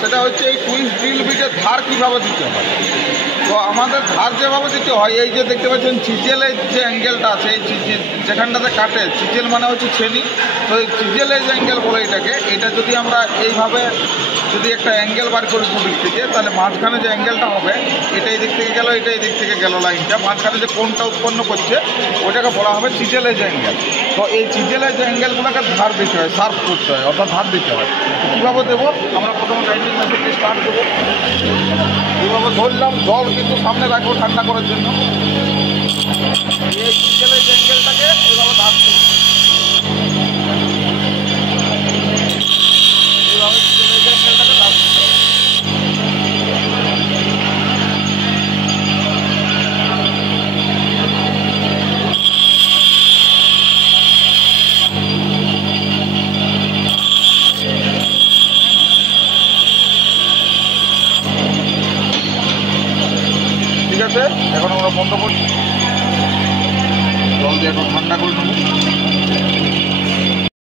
সেটা হচ্ছে এই টুইস্ট ড্রিল বিটের ধার কীভাবে দিতে হয়। তো আমাদের ধার যেভাবে দিতে হয়, এই যে দেখতে পাচ্ছেন চিজেলের যে অ্যাঙ্গেলটা আছে, এই যেখানটাতে কাটে, চিজেল মানে হচ্ছে ছেনি, তো এই চিজেলের যে অ্যাঙ্গেল বলে এটা যদি আমরা এইভাবে যদি একটা অ্যাঙ্গেল বার করি দিক থেকে, তাহলে মাঝখানে যে অ্যাঙ্গেলটা হবে, এটা এই দিক থেকে গেল, এটা এই দিক থেকে গেল, লাইনটা মাঝখানে যে কোণটা উৎপন্ন করছে ওটাকে বলা হবে চিজেলের যে অ্যাঙ্গেল। তো এই চিজেলের যে অ্যাঙ্গেলগুলোকে ধার দিতে হয়, শার্প করতে হয়, অর্থাৎ ধার দিতে হয়। কীভাবে দেবো, আমরা প্রথমে গ্রাইন্ডিং মেশিনটি স্টার্ট দেবো। এইভাবে ধরলাম, জল কিন্তু সামনে রাখবো ঠান্ডা করার জন্য। এই চিজেলের যে অ্যাঙ্গেলটাকে এইভাবে ধার দেবো, এইভাবে চিজেলের যে অ্যাঙ্গেলটাকে ধার দিতে হবে। ঠিক আছে, এখন আমরা বন্ধ করছি, জল দিয়ে এখন ঠান্ডা করে নেব।